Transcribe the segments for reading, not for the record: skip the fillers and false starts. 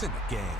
points in the game.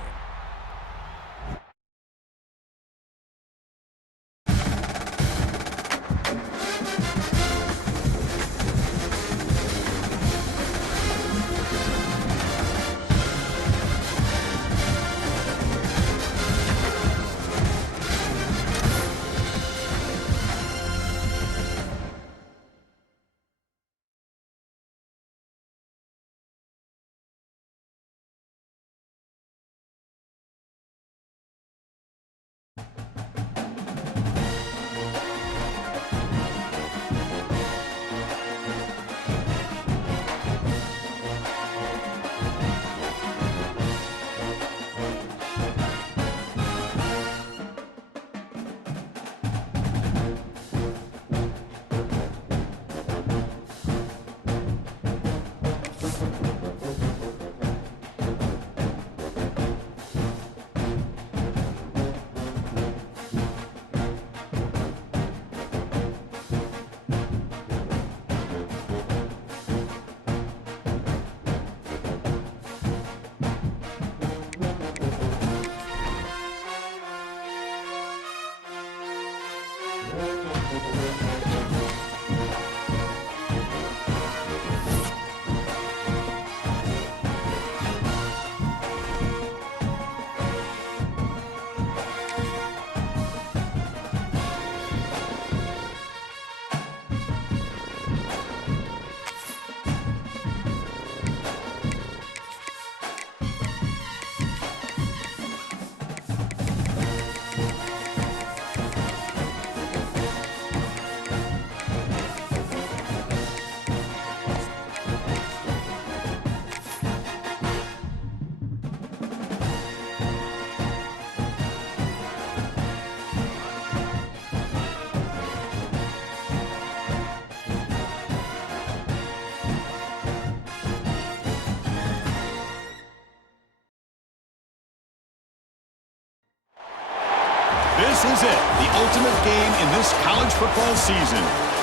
This is it, the ultimate game in this college football season.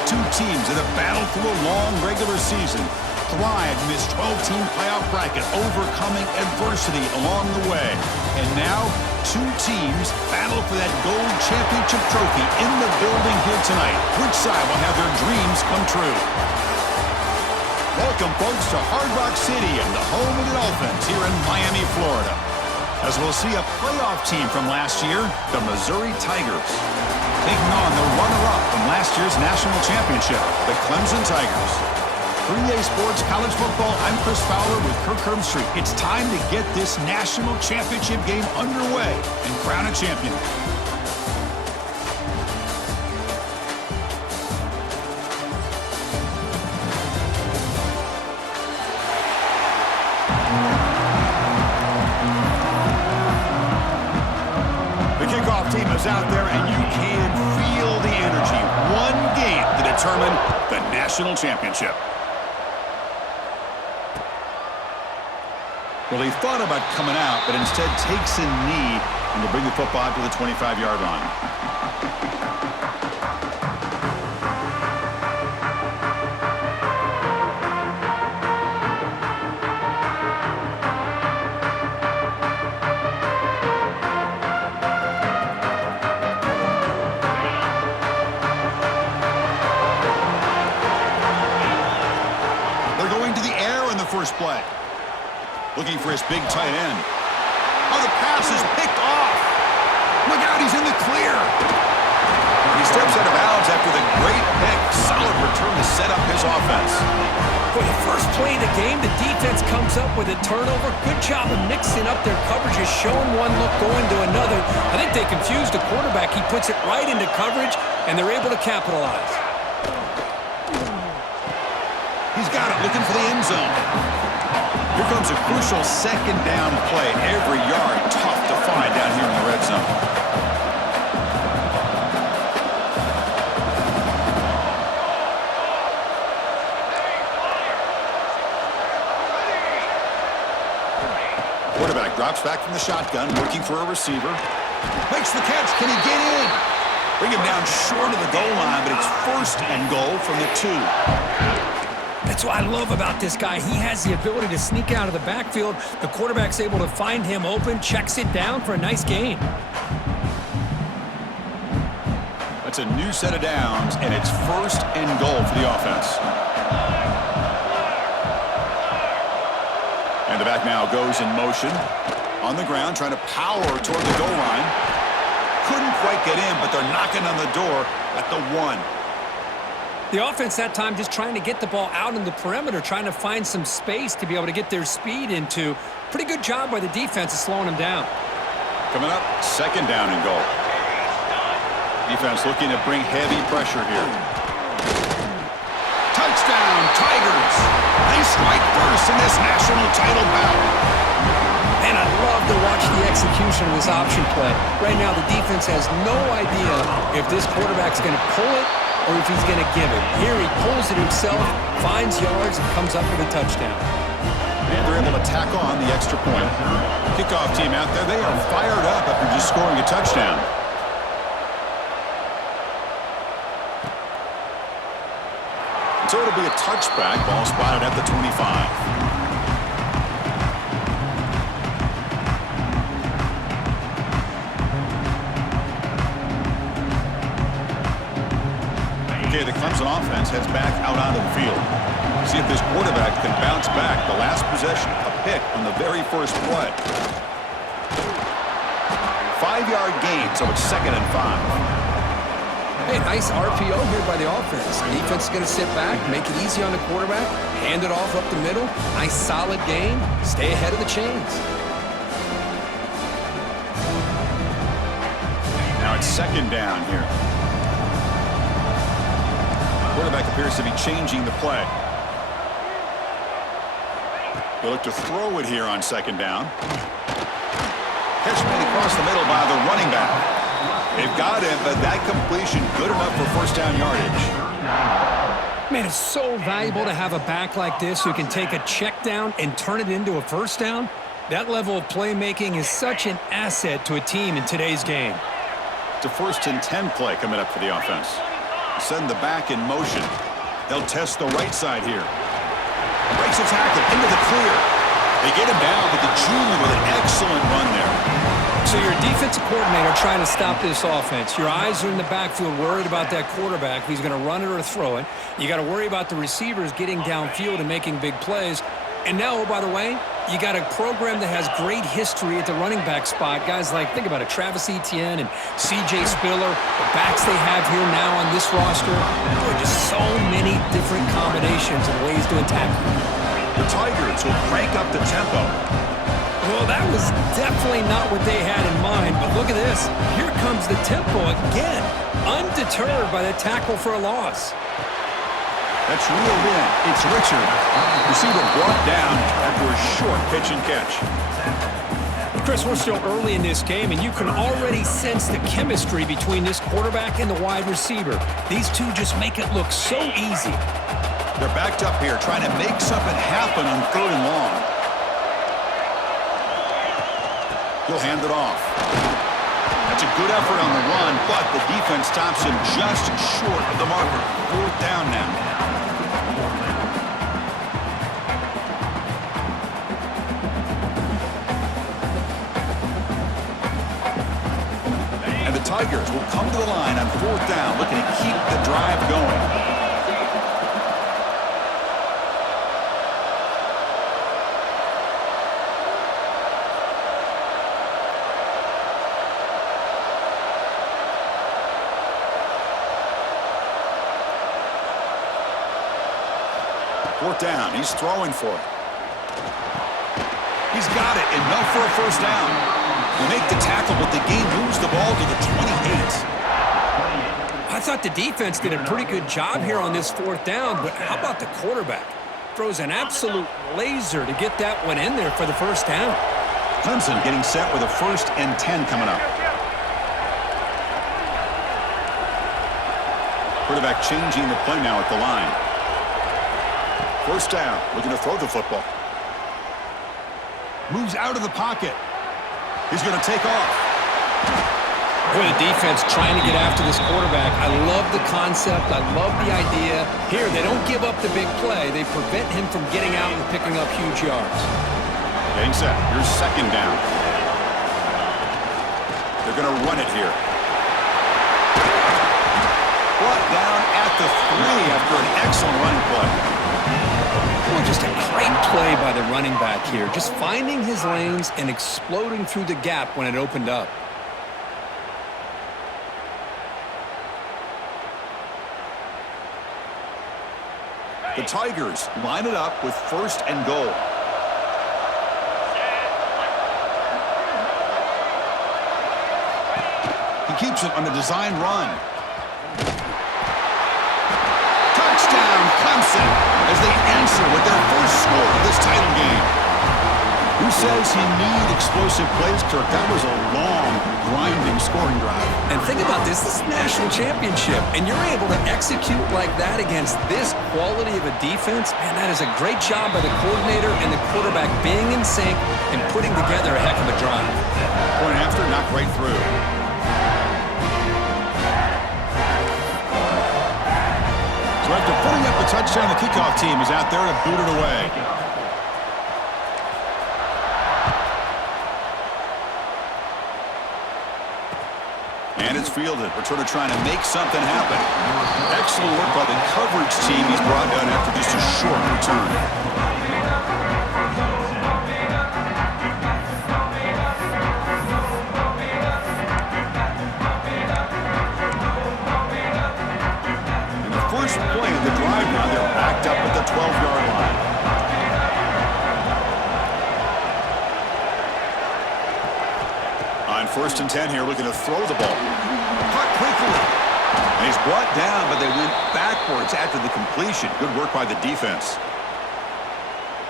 Two teams that have battled through a long regular season, thrived in this 12-team playoff bracket, overcoming adversity along the way. And now, two teams battle for that gold championship trophy in the building here tonight. Which side will have their dreams come true? Welcome, folks, to Hard Rock City and the home of the Dolphins here in Miami, Florida. As we'll see a playoff team from last year, the Missouri Tigers, taking on the runner-up from last year's national championship, the Clemson Tigers. 3A Sports College Football, I'm Chris Fowler with Kirk Herbstreit. It's time to get this national championship game underway and crown a champion. Team is out there, and you can feel the energy. One game to determine the national championship. Well, he thought about coming out, but instead takes a knee and will bring the football out to the 25-yard line. First play. Looking for his big tight end. Oh, the pass is picked off. Look out, he's in the clear. He steps out of bounds after the great pick. Solid return to set up his offense. For the first play of the game, the defense comes up with a turnover. Good job of mixing up their coverages, showing one look, going to another. I think they confused the quarterback. He puts it right into coverage, and they're able to capitalize. He's got it, looking for the end zone. Here comes a crucial second down play. Every yard tough to find down here in the red zone. Quarterback drops back from the shotgun, looking for a receiver. Makes the catch. Can he get in? Bring him down short of the goal line, but it's first and goal from the 2. The That's what I love about this guy. He has the ability to sneak out of the backfield. The quarterback's able to find him open, checks it down for a nice gain. That's a new set of downs, and it's 1st and goal for the offense. And the back now goes in motion. On the ground, trying to power toward the goal line. Couldn't quite get in, but they're knocking on the door at the 1. The offense that time just trying to get the ball out in the perimeter, trying to find some space to be able to get their speed into. Pretty good job by the defense of slowing them down. Coming up, 2nd down and goal. Defense looking to bring heavy pressure here. Touchdown, Tigers! They strike first in this national title bout. And I love to watch the execution of this option play. Right now, the defense has no idea if this quarterback's going to pull it or if he's going to give it. Here he pulls it himself, finds yards, and comes up with a touchdown. And they're able to tack on the extra point. Kickoff team out there, they are fired up after just scoring a touchdown. So it'll be a touchback, ball spotted at the 25. Okay, the Clemson offense heads back out onto the field. See if this quarterback can bounce back. The last possession, a pick on the very first play. 5-yard gain, so it's 2nd and 5. Hey, nice RPO here by the offense. Defense is going to sit back, make it easy on the quarterback, hand it off up the middle. Nice solid gain. Stay ahead of the chains. Now it's 2nd down here. Quarterback appears to be changing the play. They'll look to throw it here on 2nd down. Catch made across the middle by the running back. They've got him, but that completion good enough for 1st down yardage. Man, it's so valuable to have a back like this who can take a check down and turn it into a 1st down. That level of playmaking is such an asset to a team in today's game. It's a 1st and 10 play coming up for the offense. Send the back in motion. They'll test the right side here. Breaks a tackle into the clear. They get him down, but the junior with an excellent run there. So you're a defensive coordinator trying to stop this offense. Your eyes are in the backfield worried about that quarterback. If he's going to run it or throw it. You got to worry about the receivers getting downfield and making big plays. And now, oh, by the way, you got a program that has great history at the running back spot. Guys like, think about it, Travis Etienne and C.J. Spiller, the backs they have here now on this roster. There are just so many different combinations and ways to attack them. The Tigers will crank up the tempo. Well, that was definitely not what they had in mind, but look at this. Here comes the tempo again, undeterred by the tackle for a loss. That's reeled in. It's Richard. Receiver brought down after a short pitch and catch. Chris, we're still early in this game, and you can already sense the chemistry between this quarterback and the wide receiver. These two just make it look so easy. They're backed up here trying to make something happen on 3rd and long. He'll hand it off. That's a good effort on the run, but the defense stops him just short of the marker. 4th down now. And the Tigers will come to the line on 4th down, looking to keep the drive going. Fourth down. He's throwing for it. He's got it. Enough for a 1st down. They make the tackle, but the game moves the ball to the 28. I thought the defense did a pretty good job here on this 4th down, but how about the quarterback? Throws an absolute laser to get that one in there for the 1st down. Clemson getting set with a 1st and 10 coming up. Quarterback changing the play now at the line. 1st down, looking to throw the football. Moves out of the pocket. He's going to take off. Boy, the defense trying to get after this quarterback. I love the concept. I love the idea. Here, they don't give up the big play. They prevent him from getting out and picking up huge yards. Getting set. Here's second down. They're going to run it here. Brought down at the 3 after an excellent running play. Well, just a great play by the running back here. Just finding his lanes and exploding through the gap when it opened up. The Tigers line it up with first and goal. He keeps it on a design run. Touchdown, Clemson, as they answer with their first score of this title game. Who says he needs explosive plays, Kirk? That was a long, grinding scoring drive. And think about this. This is a national championship, and you're able to execute like that against this quality of a defense. Man, that is a great job by the coordinator and the quarterback being in sync and putting together a heck of a drive. Point after, knocked right through. So after putting up the touchdown, the kickoff team is out there to boot it away. And it's fielded. Returner trying to make something happen. Excellent work by the coverage team. He's brought down after just a short return. And the first play of the drive now, they're backed up at the 12-yard line. On first and 10 here, looking to throw the ball. Caught quickly. And he's brought down, but they went backwards after the completion. Good work by the defense.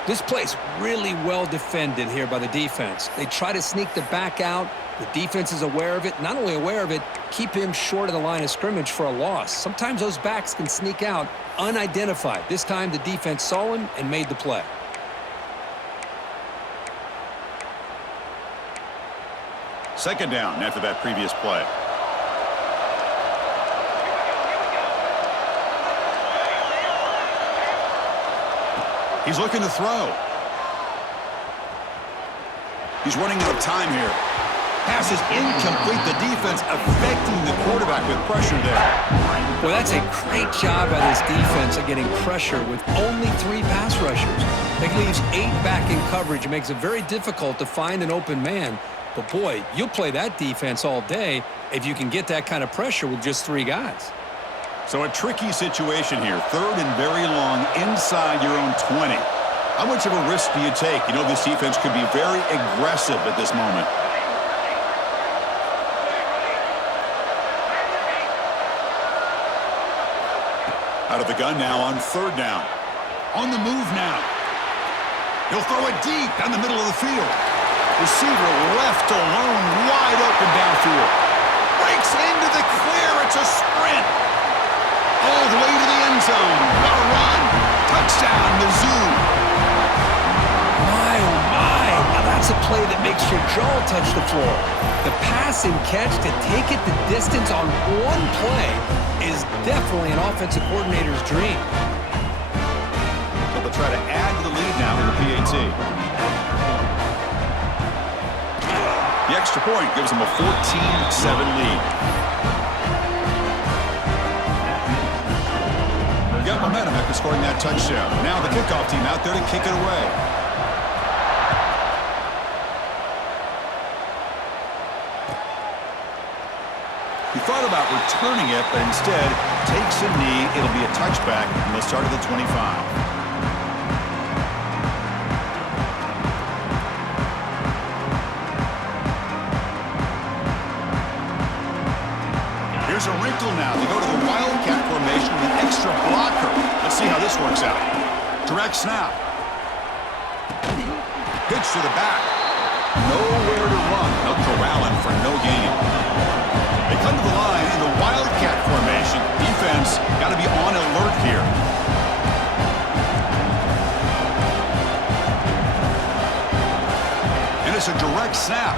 This play's really well defended here by the defense. They try to sneak the back out. The defense is aware of it. Not only aware of it, keep him short of the line of scrimmage for a loss. Sometimes those backs can sneak out unidentified. This time the defense saw him and made the play. Second down after that previous play. He's looking to throw. He's running out of time here. Pass is incomplete. The defense affecting the quarterback with pressure there. Well, that's a great job by this defense of getting pressure with only 3 pass rushers. That leaves 8 back in coverage. It makes it very difficult to find an open man. But, boy, you'll play that defense all day if you can get that kind of pressure with just 3 guys. So a tricky situation here. Third and very long inside your own 20. How much of a risk do you take? You know this defense could be very aggressive at this moment. Out of the gun now on third down. On the move now. He'll throw it deep down the middle of the field. Receiver left alone, wide open downfield. Breaks into the clear. It's a sprint. All the way to the end zone. What a run. Touchdown, Mizzou. My, oh, my. Now that's a play that makes your jaw touch the floor. The pass and catch to take it the distance on one play is definitely an offensive coordinator's dream. So they'll try to add to the lead now with the PAT. The extra point gives them a 14-7 lead. Got momentum after scoring that touchdown. Now the kickoff team out there to kick it away. He thought about returning it, but instead takes a knee. It'll be a touchback, and they'll start at the 25. Here's a wrinkle now. They go to the Wildcat formation with an extra blocker. Let's see how this works out. Direct snap. Pitch to the back. Nowhere to run. They'll corral him for no gain. They come to the line in the Wildcat formation. Defense got to be on alert here. And it's a direct snap.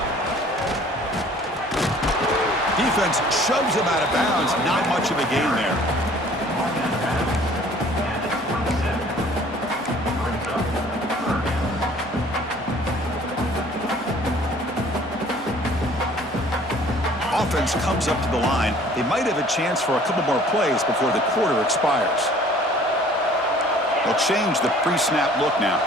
defense shoves him out of bounds. Not much of a gain there. Offense comes up to the line. They might have a chance for a couple more plays before the quarter expires. They'll change the pre-snap look now.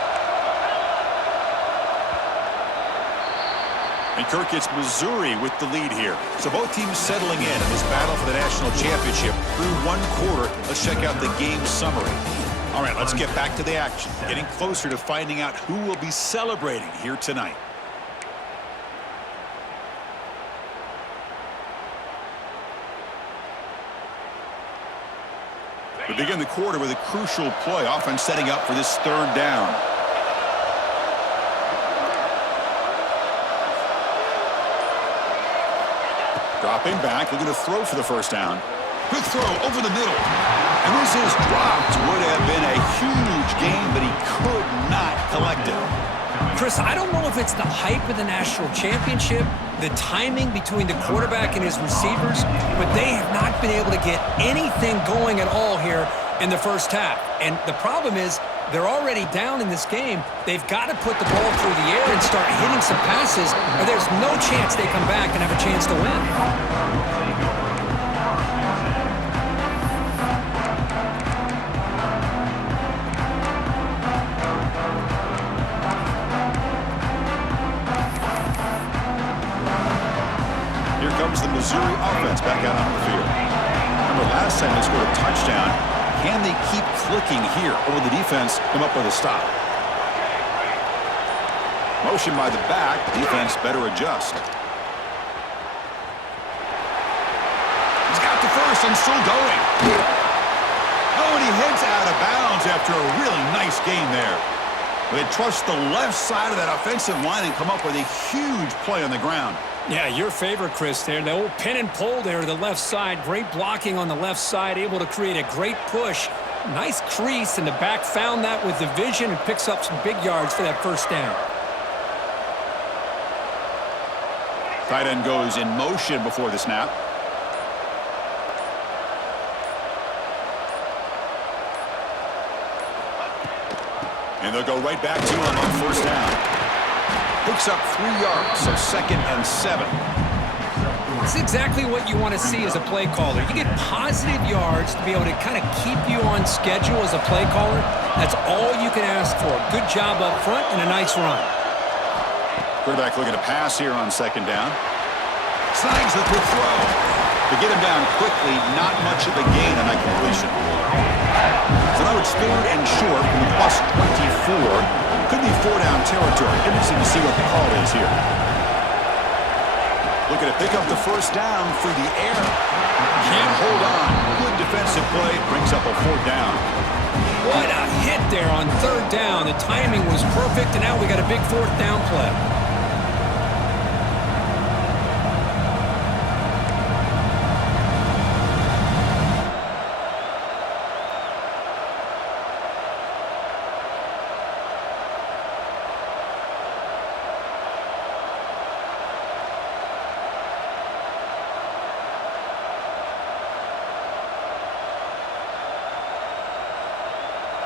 And Kirk, gets Missouri with the lead here. So both teams settling in this battle for the national championship through one quarter. Let's check out the game summary. All right, let's get back to the action. Getting closer to finding out who will be celebrating here tonight. We begin the quarter with a crucial play. Offense setting up for this third down. Dropping back, looking to throw for the first down. Quick throw over the middle. And this is dropped. Would have been a huge gain, but he could not collect it. Chris, I don't know if it's the hype of the national championship, the timing between the quarterback and his receivers, but they have not been able to get anything going at all here in the first half. And the problem is they're already down in this game. They've got to put the ball through the air and start hitting some passes, or there's no chance they come back and have a chance to win. Here comes the Missouri offense back out on the field. Remember, last time they scored a touchdown. Can they keep clicking here, or will the defense come up with a stop? Motion by the back. The defense better adjust. He's got the first and still going. Oh, and he heads out of bounds after a really nice gain there. They trust the left side of that offensive line and come up with a huge play on the ground. Yeah, your favorite, Chris, there. The old pin and pull there to the left side. Great blocking on the left side, able to create a great push. Nice crease, and the back found that with the vision and picks up some big yards for that first down. Tight end goes in motion before the snap. And they'll go right back to him on first down. Picks up 3 yards, so 2nd and 7. It's exactly what you want to see as a play caller. You get positive yards to be able to kind of keep you on schedule as a play caller. That's all you can ask for. Good job up front and a nice run. Quarterback looking to pass here on 2nd down. Snags the quick throw. To get him down quickly, not much of a gain on that completion. So now it's 3rd and short from the plus 24. Could be 4-down territory. Interesting to see what the call is here. Looking to pick up the first down through the air. Can't hold on. Good defensive play. Brings up a 4th down. What a hit there on 3rd down. The timing was perfect, and now we got a big 4th down play.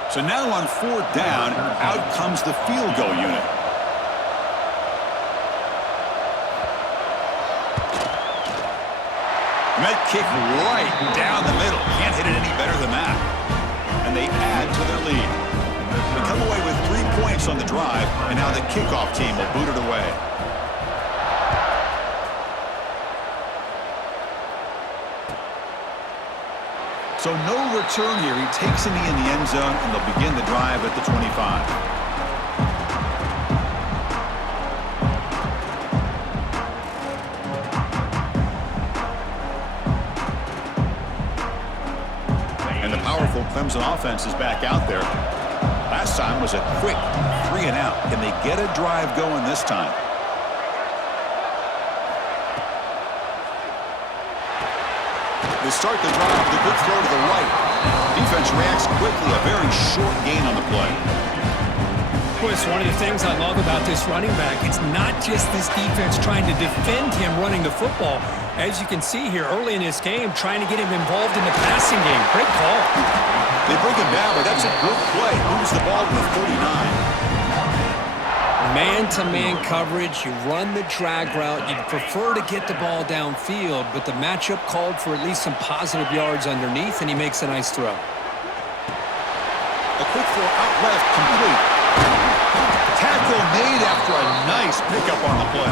So now on 4th down, out comes the field goal unit. And that kick right down the middle. Can't hit it any better than that. And they add to their lead. They come away with 3 points on the drive, and now the kickoff team will boot it away. So no return here. He takes a knee in the end zone, and they'll begin the drive at the 25. And the powerful Clemson offense is back out there. Last time was a quick 3 and out. Can they get a drive going this time? They start the drive with a good throw to the right. Defense reacts quickly. A very short gain on the play. Chris, one of the things I love about this running back, it's not just this defense trying to defend him running the football. As you can see here early in this game, trying to get him involved in the passing game. Great call. They bring him down, but that's a good play. Moves the ball to the 39. Man-to-man coverage, you run the drag route. You'd prefer to get the ball downfield, but the matchup called for at least some positive yards underneath, and he makes a nice throw. A quick throw out left, complete. Tackle made after a nice pickup on the play.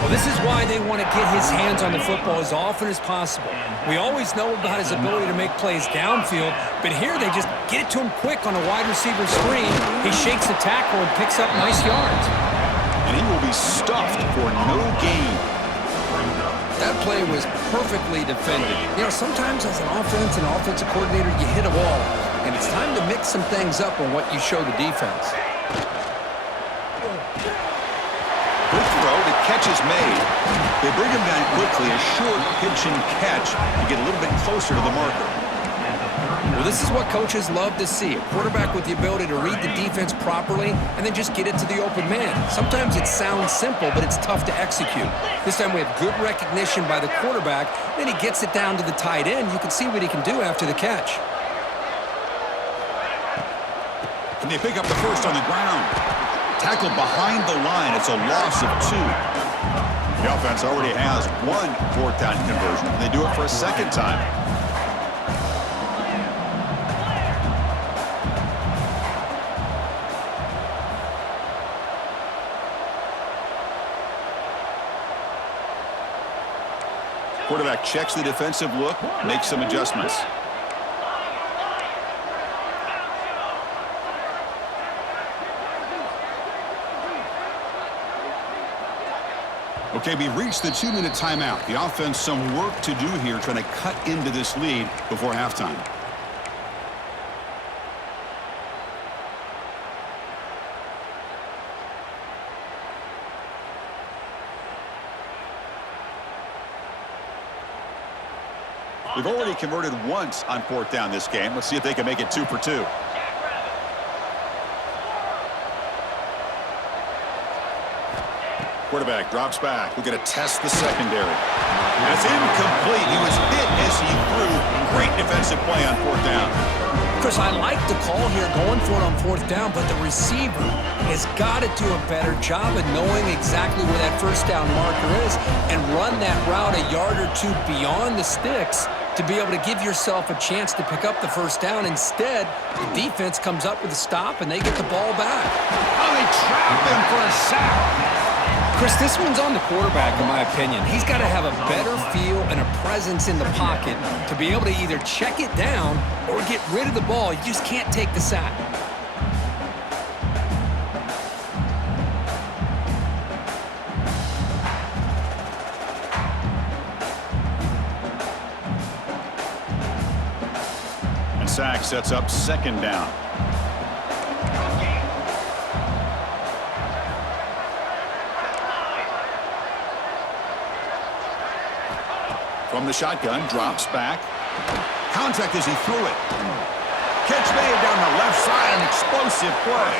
Well, this is why they want to get his hands on the football as often as possible. We always know about his ability to make plays downfield, but here they just get it to him quick on a wide receiver screen. He shakes the tackle and picks up nice yards. And he will be stuffed for no gain. That play was perfectly defended. You know, sometimes as an offensive coordinator, you hit a wall, and it's time to mix some things up on what you show the defense. Good throw, the catch is made. They bring him down quickly, a short pitch and catch to get a little bit closer to the marker. Well, this is what coaches love to see. A quarterback with the ability to read the defense properly and then just get it to the open man. Sometimes it sounds simple, but it's tough to execute. This time we have good recognition by the quarterback. Then he gets it down to the tight end. You can see what he can do after the catch. And they pick up the first on the ground. Tackled behind the line. It's a loss of 2. The offense already has one fourth down conversion. They do it for a second time. Quarterback checks the defensive look, makes some adjustments. Okay, we reached the 2-minute timeout. The offense some work to do here trying to cut into this lead before halftime. They've already converted once on fourth down this game. Let's see if they can make it 2 for 2. Quarterback drops back. We're going to test the secondary. And it's incomplete. He was hit as he threw. Great defensive play on fourth down. Chris, I like the call here going for it on fourth down, but the receiver has got to do a better job of knowing exactly where that first down marker is and run that route a yard or 2 beyond the sticks to be able to give yourself a chance to pick up the first down. Instead, the defense comes up with a stop and they get the ball back. Oh, they trap him for a sack. Chris, this one's on the quarterback, in my opinion. He's got to have a better feel and a presence in the pocket to be able to either check it down or get rid of the ball. You just can't take the sack. And sack sets up second down. From the shotgun, drops back. Contact as he threw it. Catch made down the left side, an explosive play.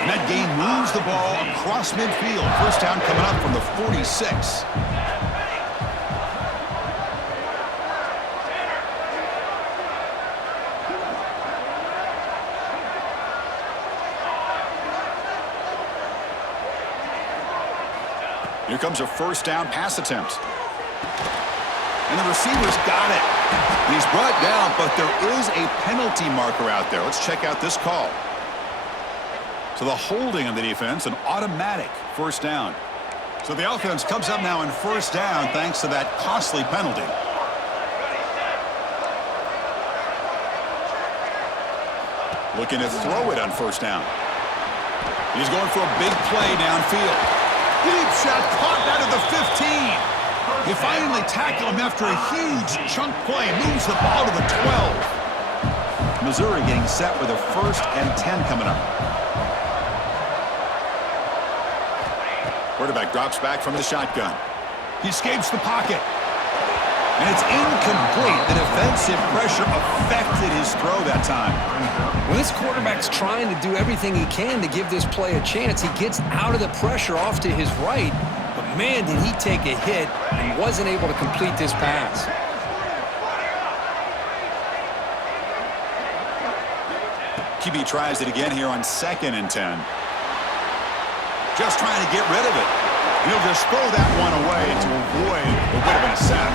And that game moves the ball across midfield. First down coming up from the 46. Here comes a first down pass attempt. And the receiver's got it. And he's brought down, but there is a penalty marker out there. Let's check out this call. So the holding on the defense, an automatic first down. So the offense comes up now in first down thanks to that costly penalty. Looking to throw it on first down. He's going for a big play downfield. Deep shot caught out of the 15. They finally tackle him after a huge chunk play. Moves the ball to the 12. Missouri getting set with a 1st and 10 coming up. Quarterback drops back from the shotgun. He escapes the pocket. And it's incomplete. The defensive pressure affected his throw that time. When this quarterback's trying to do everything he can to give this play a chance, he gets out of the pressure off to his right. But, man, did he take a hit and wasn't able to complete this pass. QB tries it again here on 2nd and 10. Just trying to get rid of it. He'll just throw that one away to avoid what would have been a sack.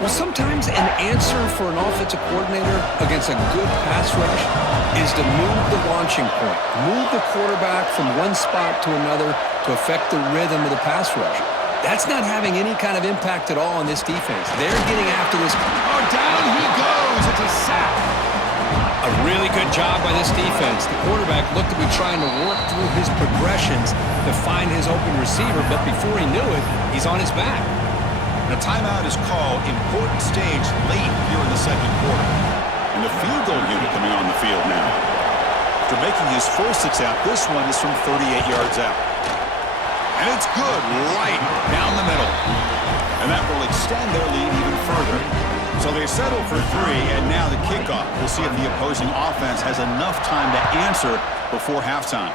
Well, sometimes an answer for an offensive coordinator against a good pass rush is to move the launching point, move the quarterback from one spot to another to affect the rhythm of the pass rush. That's not having any kind of impact at all on this defense. They're getting after this. Oh, down he goes. It's a sack. A really good job by this defense. The quarterback looked to be trying to work through his progressions to find his open receiver, but before he knew it, he's on his back. The timeout is called. Important stage late here in the 2nd quarter. And the field goal unit coming on the field now. After making his first attempt, this one is from 38 yards out. And it's good right down the middle. And that will extend their lead even further. So they settle for 3, and now the kickoff. We'll see if the opposing offense has enough time to answer before halftime.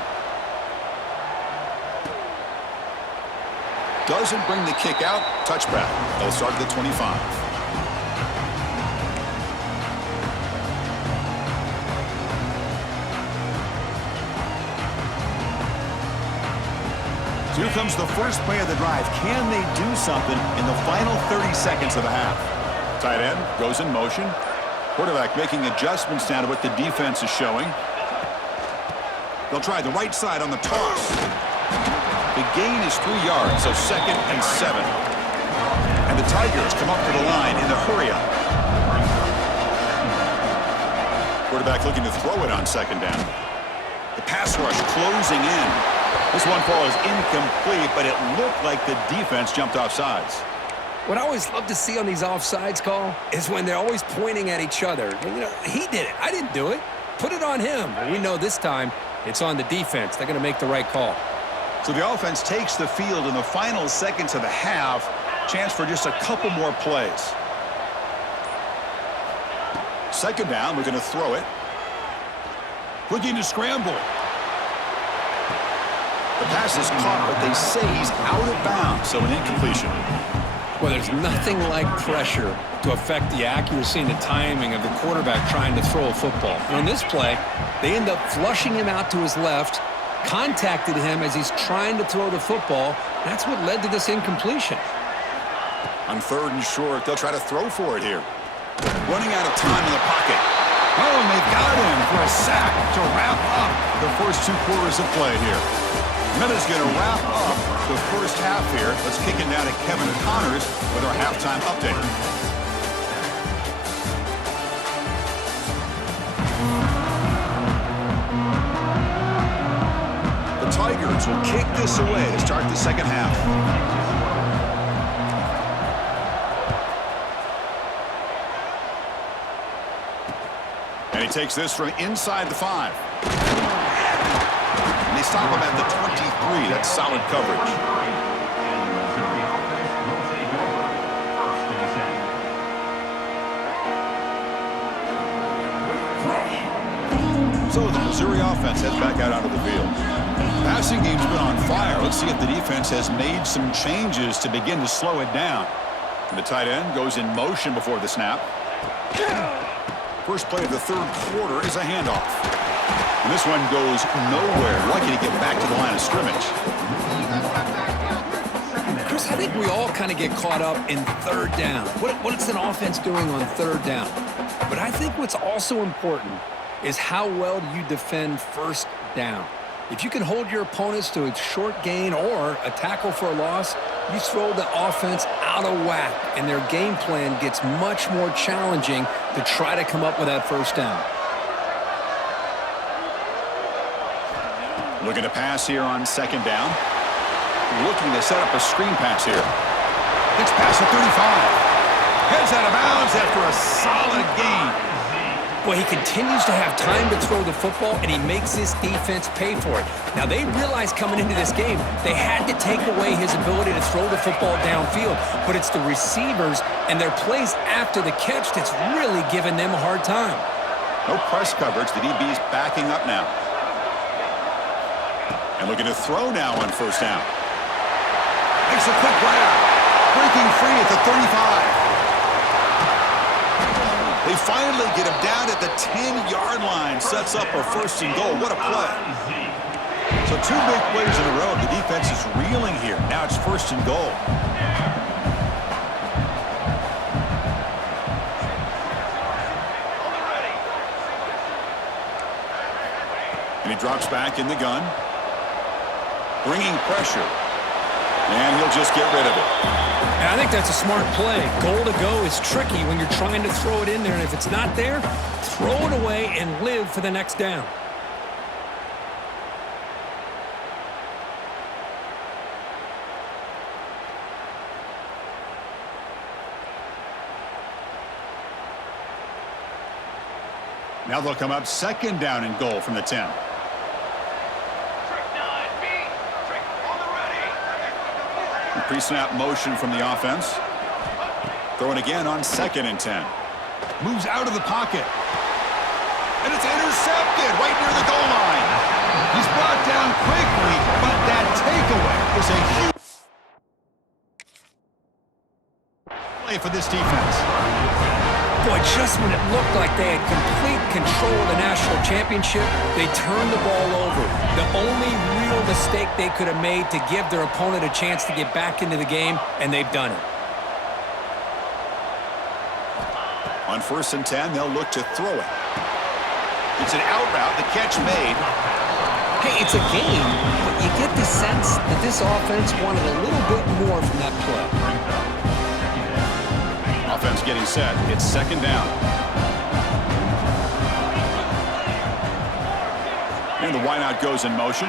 Doesn't bring the kick out. Touchback. They'll start at the 25. So here comes the first play of the drive. Can they do something in the final 30 seconds of the half? Tight end goes in motion. Quarterback making adjustments down to what the defense is showing. They'll try the right side on the toss. The gain is 3 yards, so 2nd and 7. And the Tigers come up to the line in the hurry-up. Quarterback looking to throw it on 2nd down. The pass rush closing in. This one ball is incomplete, but it looked like the defense jumped off sides. What I always love to see on these offsides call is when they're always pointing at each other. You know, he did it. I didn't do it. Put it on him. We know this time it's on the defense. They're going to make the right call. So the offense takes the field in the final seconds of the half. Chance for just a couple more plays. 2nd down, we're going to throw it. Looking to scramble. The pass is caught, but they say he's out of bounds, so an incompletion. Well, there's nothing like pressure to affect the accuracy and the timing of the quarterback trying to throw a football. And on this play, they end up flushing him out to his left, contacted him as he's trying to throw the football. That's what led to this incompletion. On 3rd and short, they'll try to throw for it here. Running out of time in the pocket. Oh, and they've got him for a sack to wrap up the first 2 quarters of play here. Meta's going to wrap up the first half here. Let's kick it now to Kevin Connors with our halftime update. The Tigers will kick this away to start the 2nd half. And he takes this from inside the 5. And they stop him at the 23. That's solid coverage. So the Missouri offense heads back out onto the field. Passing game's been on fire. Let's see if the defense has made some changes to begin to slow it down. And the tight end goes in motion before the snap. First play of the 3rd quarter is a handoff. And this one goes nowhere. Lucky to get back to the line of scrimmage. Chris, I think we all kind of get caught up in 3rd down. What's an offense doing on 3rd down? But I think what's also important is how well do you defend 1st down. If you can hold your opponents to a short gain or a tackle for a loss, you throw the offense out of whack, and their game plan gets much more challenging to try to come up with that 1st down. Looking to pass here on 2nd down. Looking to set up a screen pass here. Gets past the 35. Heads out of bounds after a solid gain. Well, he continues to have time to throw the football, and he makes this defense pay for it. Now, they realized coming into this game they had to take away his ability to throw the football downfield, but it's the receivers and their plays after the catch that's really giving them a hard time. No press coverage. The DB's backing up now. And looking to throw now on first down. Makes a quick grab. Breaking free at the 35. They finally get him down at the 10-yard line. Sets up a first and goal. What a play. So two big plays in a row. The defense is reeling here. Now it's first and goal. And he drops back in the gun. Bringing pressure. And he'll just get rid of it. And I think that's a smart play. Goal to go is tricky when you're trying to throw it in there. And if it's not there, throw it away and live for the next down. Now they'll come up second down and goal from the 10. Pre-snap motion from the offense. Throwing again on second and 10. Moves out of the pocket. And it's intercepted right near the goal line. He's brought down quickly, but that takeaway is a huge play for this defense. Boy, just when it looked like they had complete control of the national championship, they turned the ball over. The only real mistake they could have made to give their opponent a chance to get back into the game, and they've done it. On first and 10, they'll look to throw it. It's an out route, the catch made. Hey, it's a game, but you get the sense that this offense wanted a little bit more from that play. Offense getting set. It's second down. And the wideout goes in motion.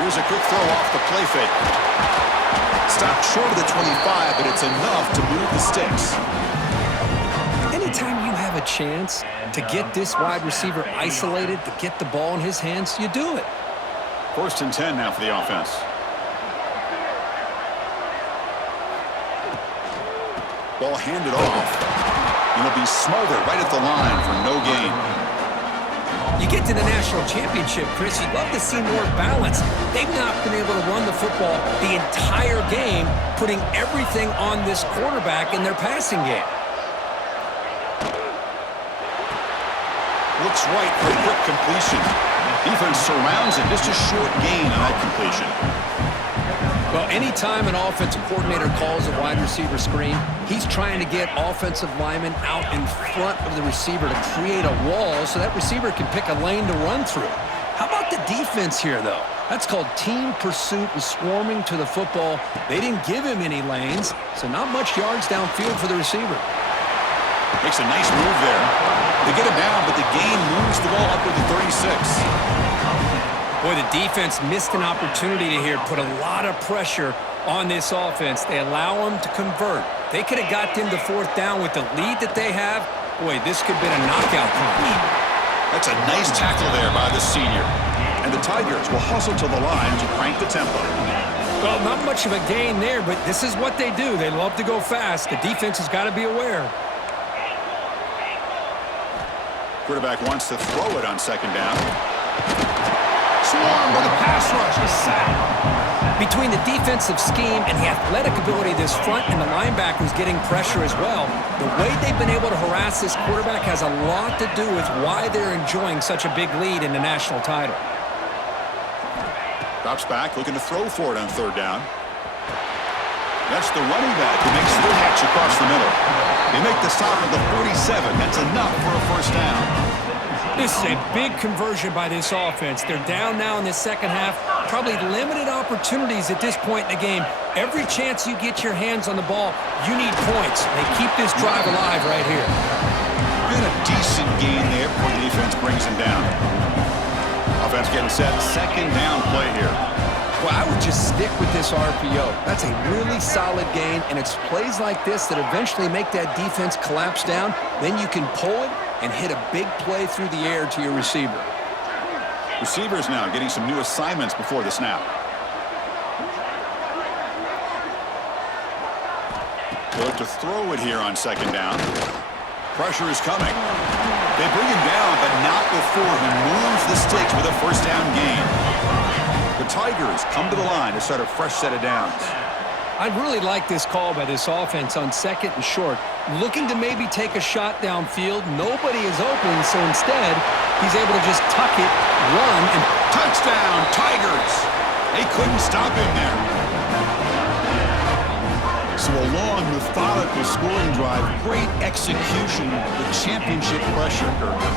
Here's a quick throw off the play fake. Stopped short of the 25, but it's enough to move the sticks. Anytime you have a chance to get this wide receiver isolated, to get the ball in his hands, you do it. First and 10 now for the offense. Ball handed off. And it'll be smothered right at the line for no gain. You get to the national championship, Chris, you'd love to see more balance. They've not been able to run the football the entire game, putting everything on this quarterback in their passing game. Looks right for a quick completion. Defense surrounds it. Just a short gain on that completion. Well, anytime an offensive coordinator calls a wide receiver screen, he's trying to get offensive linemen out in front of the receiver to create a wall so that receiver can pick a lane to run through. How about the defense here, though? That's called team pursuit and swarming to the football. They didn't give him any lanes, so not much yards downfield for the receiver. Makes a nice move there. They get him down, but the gain moves the ball up to the 36. Boy, the defense missed an opportunity to here, put a lot of pressure on this offense. They allow them to convert. They could have got them to fourth down with the lead that they have. Boy, this could have been a knockout punch. That's a nice tackle there by the senior. And the Tigers will hustle to the line to crank the tempo. Well, not much of a gain there, but this is what they do. They love to go fast. The defense has got to be aware. Quarterback wants to throw it on second down. Swarm with a pass rush is sacked. Between the defensive scheme and the athletic ability of this front and the linebackers getting pressure as well, the way they've been able to harass this quarterback has a lot to do with why they're enjoying such a big lead in the national title. Drops back, looking to throw for it on third down. That's the running back who makes the catch across the middle. They make the stop at the 47. That's enough for a first down. This is a big conversion by this offense. They're down now in the second half. Probably limited opportunities at this point in the game. Every chance you get your hands on the ball, you need points. They keep this drive alive right here. And a decent gain there before the defense brings him down. Offense getting set. Second down play here. Well, I would just stick with this RPO. That's a really solid gain, and it's plays like this that eventually make that defense collapse down. Then you can pull it and hit a big play through the air to your receiver. Receivers now getting some new assignments before the snap. They'll look to throw it here on second down. Pressure is coming. They bring him down, but not before he moves the sticks with a first down gain. The Tigers come to the line to start a fresh set of downs. I really like this call by this offense on second and short. Looking to maybe take a shot downfield. Nobody is open, so instead, he's able to just tuck it, run, and touchdown, Tigers! They couldn't stop him there. So a long, methodical scoring drive, great execution, the championship pressure.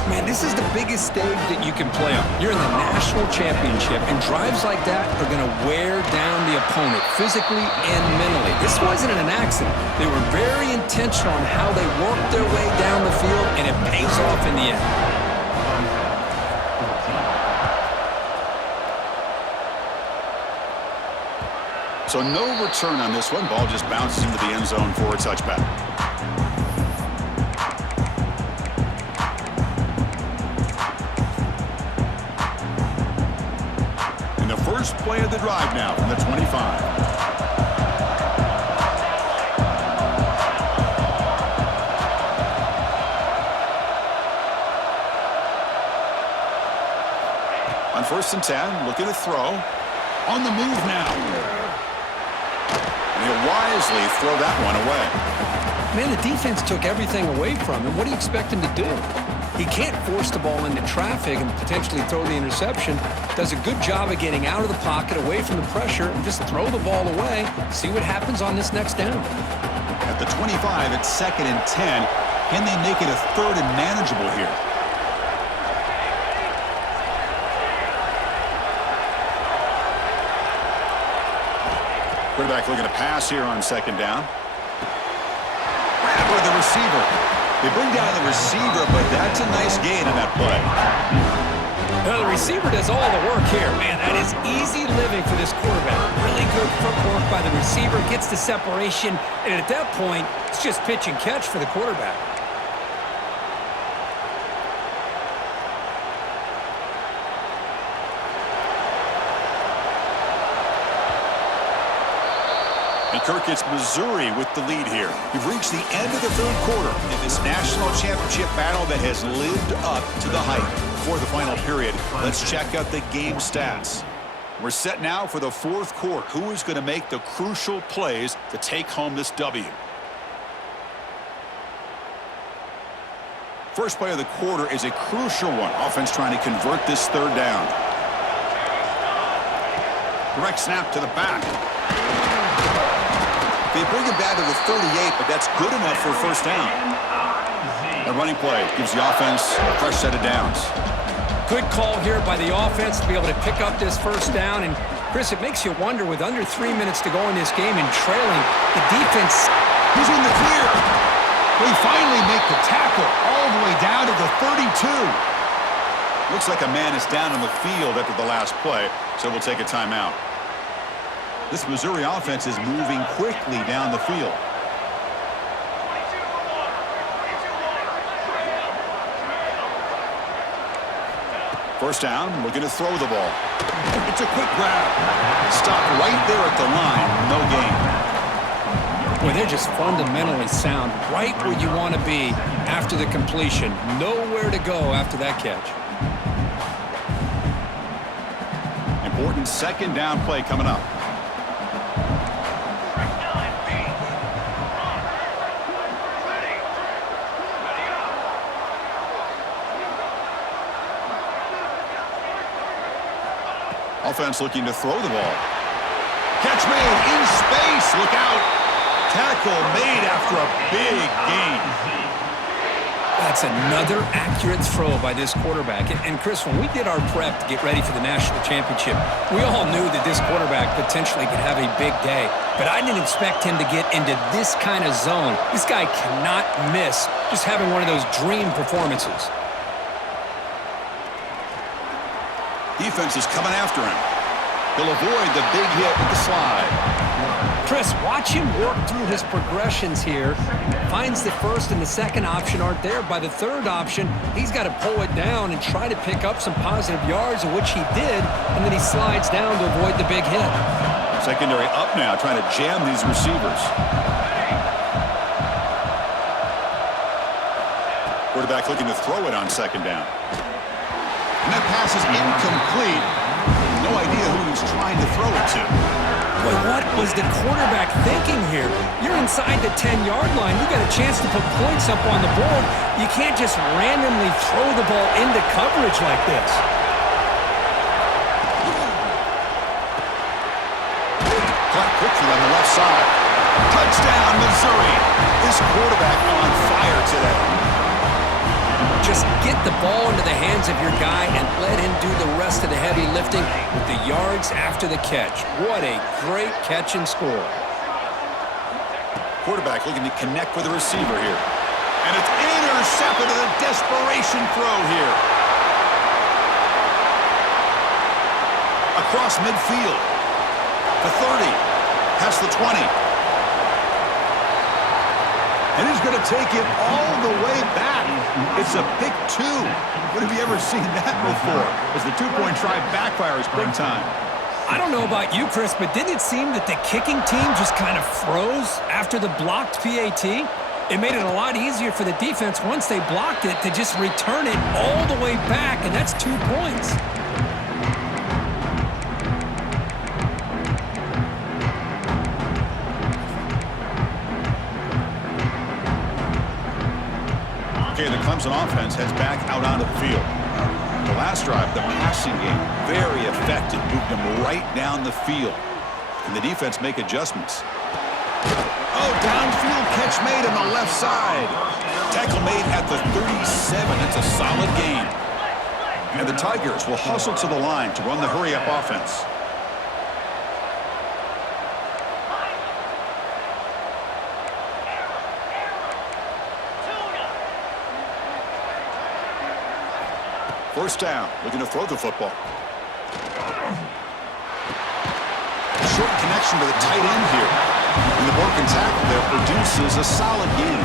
Man, this is the biggest stage that you can play on. You're in the national championship, and drives like that are going to wear down the opponent physically and mentally. This wasn't an accident. They were very intentional on how they worked their way down the field, and it pays off in the end. So no return on this one. Ball just bounces into the end zone for a touchback. And the first play of the drive now from the 25. On 1st and 10, looking to throw. On the move now. And he'll wisely throw that one away. Man, the defense took everything away from him. What do you expect him to do? He can't force the ball into traffic and potentially throw the interception. Does a good job of getting out of the pocket, away from the pressure, and just throw the ball away. See what happens on this next down. At the 25, it's 2nd and 10. Can they make it a 3rd and manageable here? Quarterback looking to pass here on 2nd down. Grab with the receiver. They bring down the receiver, but that's a nice gain on that play. Well, the receiver does all the work here. Man, that is easy living for this quarterback. Really good footwork by the receiver, gets the separation, and at that point, it's just pitch and catch for the quarterback. And Kirk gets Missouri with the lead here. We've reached the end of the 3rd quarter in this national championship battle that has lived up to the hype. Before the final period, let's check out the game stats. We're set now for the 4th quarter. Who is going to make the crucial plays to take home this W? First play of the quarter is a crucial one. Offense trying to convert this 3rd down. Direct snap to the back. They bring him down to the 38, but that's good enough for a first down. A running play gives the offense a fresh set of downs. Good call here by the offense to be able to pick up this first down. And, Chris, it makes you wonder, with under 3 minutes to go in this game and trailing, the defense. He's in the clear. They finally make the tackle all the way down to the 32. Looks like a man is down on the field after the last play, so we'll take a timeout. This Missouri offense is moving quickly down the field. First down, we're going to throw the ball. It's a quick grab. Stop right there at the line, no gain. Boy, they're just fundamentally sound, right where you want to be after the completion. Nowhere to go after that catch. Important 2nd down play coming up. Offense looking to throw the ball. Catch made in space. Look out. Tackle made after a big gain. That's another accurate throw by this quarterback. And Chris, when we did our prep to get ready for the national championship, we all knew that this quarterback potentially could have a big day. But I didn't expect him to get into this kind of zone. This guy cannot miss just having one of those dream performances. Defense is coming after him. He'll avoid the big hit with the slide. Chris, watch him work through his progressions here. Finds the first and the second option aren't there. By the third option, he's got to pull it down and try to pick up some positive yards, of which he did, and then he slides down to avoid the big hit. Secondary up now, trying to jam these receivers. Quarterback looking to throw it on second down. And that pass is incomplete. No idea who he's trying to throw it to. Boy, what was the quarterback thinking here? You're inside the 10-yard line. You got a chance to put points up on the board. You can't just randomly throw the ball into coverage like this. Caught quickly on the left side. Touchdown, Missouri. This quarterback on fire today. Just get the ball into the hands of your guy and let him do the rest of the heavy lifting with the yards after the catch. What a great catch and score. Quarterback looking to connect with the receiver here. And it's intercepted with a desperation throw here. Across midfield. The 30. Past the 20. And he's going to take it all the way back. It's a pick two. When have you ever seen that before? As the two-point try backfires big time. I don't know about you, Chris, but didn't it seem that the kicking team just kind of froze after the blocked PAT? It made it a lot easier for the defense once they blocked it to just return it all the way back, and that's 2 points. Okay, the Clemson offense heads back out onto the field. The last drive, the passing game, very effective. Moved them right down the field. Can the defense make adjustments? Oh, downfield catch made on the left side. Tackle made at the 37. It's a solid gain. And the Tigers will hustle to the line to run the hurry-up offense. First down, looking to throw the football. Short connection to the tight end here. And the broken tackle there produces a solid gain.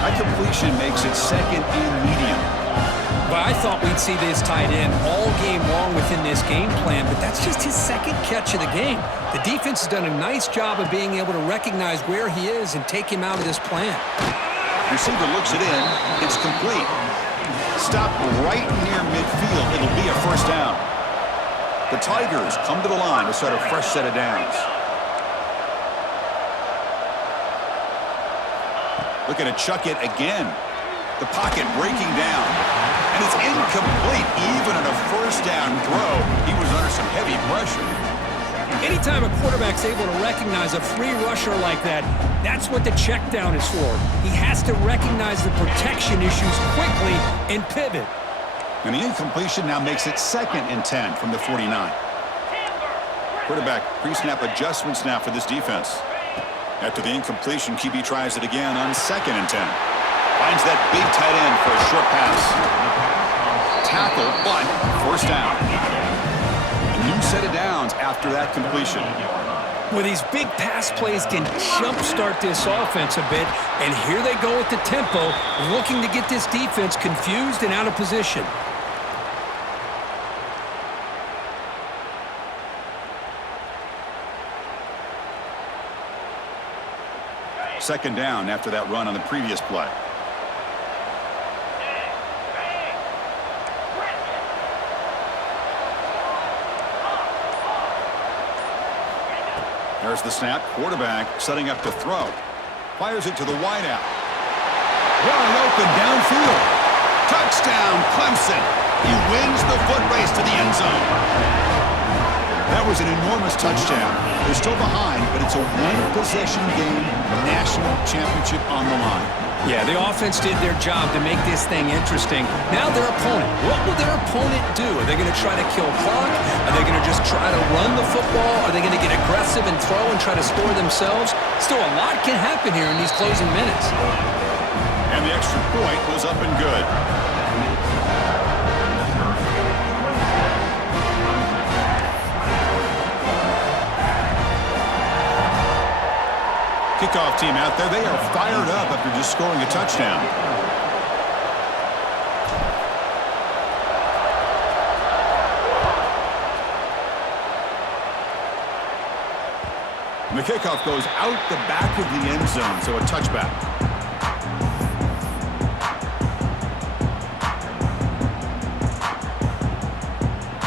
That completion makes it second and medium. But I thought we'd see this tight end all game long within this game plan, but that's just his second catch of the game. The defense has done a nice job of being able to recognize where he is and take him out of this plan. Receiver looks it in. It's complete. Stopped right near midfield. It'll be a first down. The Tigers come to the line to start a fresh set of downs. Looking to chuck it again. The pocket breaking down. And it's incomplete. Even on a first down throw, he was under some heavy pressure. Anytime a quarterback's able to recognize a free rusher like that, that's what the check down is for. He has to recognize the protection issues quickly and pivot. And the incompletion now makes it second and 10 from the 49. Quarterback pre-snap adjustments now for this defense. After the incompletion, QB tries it again on second and 10. Finds that big tight end for a short pass. Tackle, but first down. A new set of downs after that completion. Well, these big pass plays can jumpstart this offense a bit, and here they go with the tempo, looking to get this defense confused and out of position. Second down after that run on the previous play. There's the snap. Quarterback setting up to throw. Fires it to the wideout. Wide open downfield. Touchdown, Clemson. He wins the foot race to the end zone. That was an enormous touchdown. They're still behind, but it's a one-possession game, national championship on the line. Yeah, the offense did their job to make this thing interesting. Now their opponent. What will their opponent do? Are they going to try to kill clock? Are they going to just try to run the football? Are they going to get aggressive and throw and try to score themselves? Still, a lot can happen here in these closing minutes. And the extra point was up and good. kickoff team out there. They are fired up after just scoring a touchdown. And the kickoff goes out the back of the end zone, so a touchback.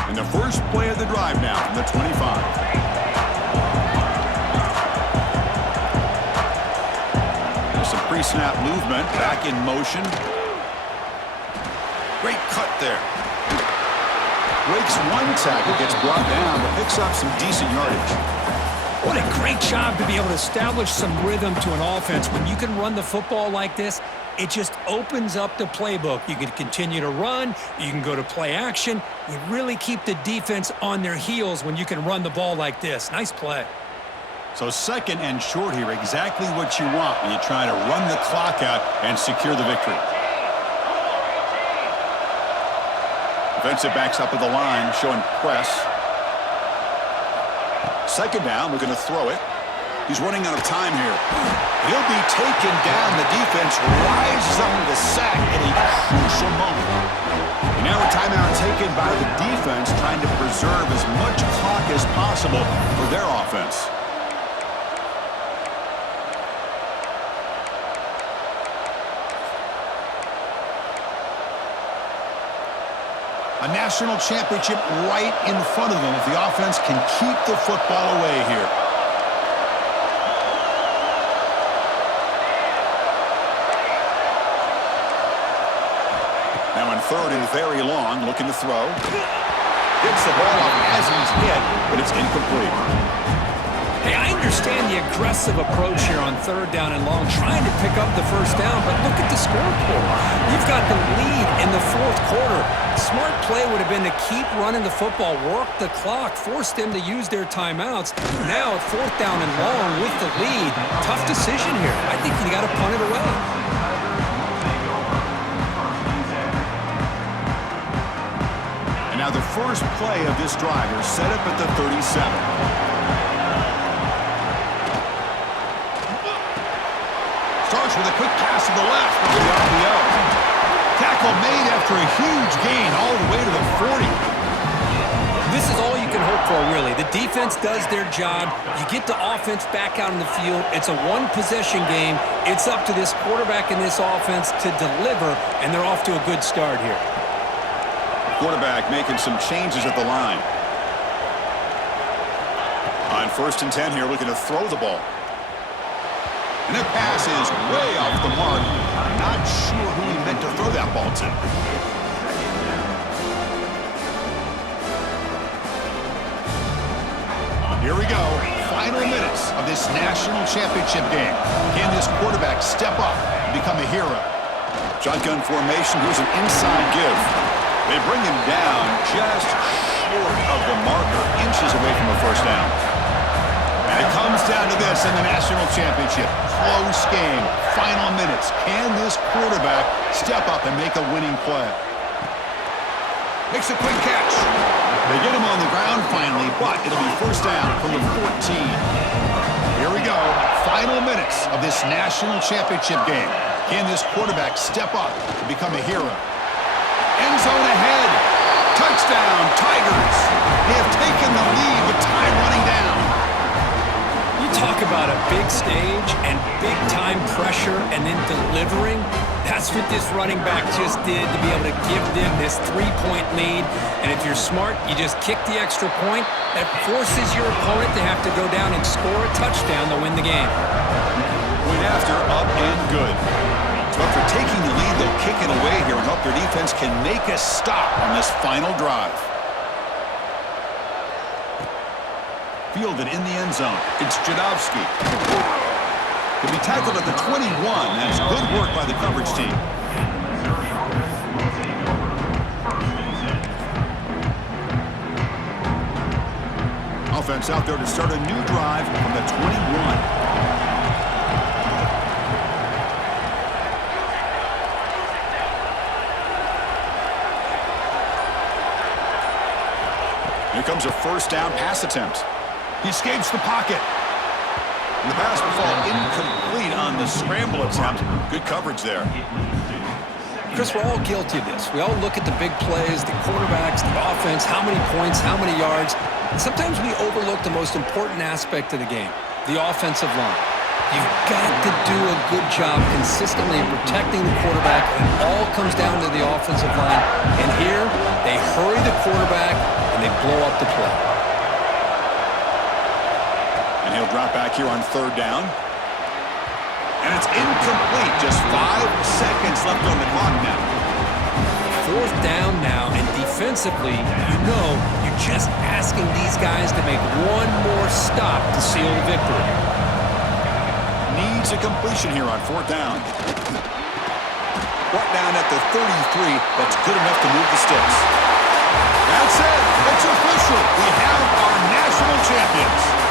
And the first play of the drive now from the 25. There's some pre-snap movement, back in motion. Great cut there. Breaks one tackle, gets brought down, but picks up some decent yardage. What a great job to be able to establish some rhythm to an offense. When you can run the football like this, it just opens up the playbook. You can continue to run. You can go to play action. You really keep the defense on their heels when you can run the ball like this. Nice play. So second and short here, exactly what you want when you try to run the clock out and secure the victory. Defensive backs up at the line, showing press. Second down, we're going to throw it. He's running out of time here. He'll be taken down. The defense rises up with a sack at a crucial moment. And now a timeout taken by the defense, trying to preserve as much clock as possible for their offense. A national championship right in front of them if the offense can keep the football away here. Now in third and very long, looking to throw. Gets the ball off as he's hit, but it's incomplete. Hey, I understand the aggressive approach here on third down and long, trying to pick up the first down, but look at the scoreboard. You've got the lead in the fourth quarter. Smart play would have been to keep running the football, work the clock, force them to use their timeouts. Now at fourth down and long with the lead, tough decision here. I think you got to punt it away. And now the first play of this drive is set up at the 37. Starts with a quick pass to the left for the RPO. Tackle made after a huge gain all the way to the 40. This is all you can hope for, really. The defense does their job. You get the offense back out in the field. It's a one-possession game. It's up to this quarterback and this offense to deliver, and they're off to a good start here. Quarterback making some changes at the line. On 1st and 10 here, looking to throw the ball. And that pass is way off the mark. Not sure who he meant to throw that ball to. Here we go. Final minutes of this national championship game. Can this quarterback step up and become a hero? Shotgun formation. Here's an inside give. They bring him down just short of the marker, inches away from the first down. And it comes down to this in the national championship. Close game. Final minutes. Can this quarterback step up and make a winning play? Makes a quick catch. They get him on the ground finally, but it'll be first down from the 14. Here we go. Final minutes of this national championship game. Can this quarterback step up and become a hero? End zone ahead. Touchdown, Tigers. They have taken the lead with time running down. You talk about a big stage and big-time pressure and then delivering. That's what this running back just did to be able to give them this 3-point lead. And if you're smart, you just kick the extra point. That forces your opponent to have to go down and score a touchdown to win the game. Went after, up and good. So after taking the lead, they'll kick it away here and hope their defense can make a stop on this final drive. Fielded in the end zone. It's Jadowski. He'll be tackled at the 21. That's good work by the coverage team. Offense out there to start a new drive from the 21. Here comes a first down pass attempt. He escapes the pocket. And the pass will fall incomplete on the scramble attempt. Good coverage there. Chris, we're all guilty of this. We all look at the big plays, the quarterbacks, the offense, how many points, how many yards. And sometimes we overlook the most important aspect of the game, the offensive line. You've got to do a good job consistently in protecting the quarterback. It all comes down to the offensive line. And here, they hurry the quarterback, and they blow up the play. And he'll drop back here on third down. And it's incomplete. Just 5 seconds left on the clock now. Fourth down now, and defensively, you're just asking these guys to make one more stop to seal the victory. Needs a completion here on fourth down. Brought down at the 33. That's good enough to move the sticks. That's it. It's official. We have our national champions.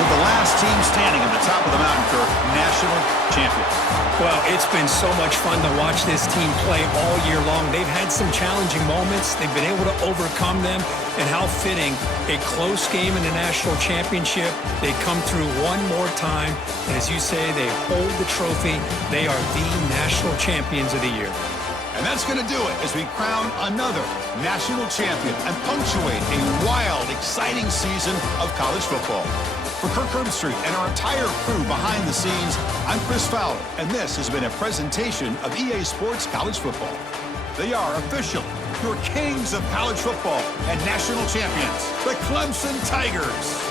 With the last team standing at the top of the mountain, Kirk, national champions. Well, it's been so much fun to watch this team play all year long. They've had some challenging moments. They've been able to overcome them. And how fitting, a close game in the national championship. They come through one more time. And as you say, they hold the trophy. They are the national champions of the year. And that's going to do it as we crown another national champion and punctuate a wild, exciting season of college football. For Kirk Herbstreit and our entire crew behind the scenes, I'm Chris Fowler, and this has been a presentation of EA Sports College Football. They are officially your kings of college football and national champions, the Clemson Tigers.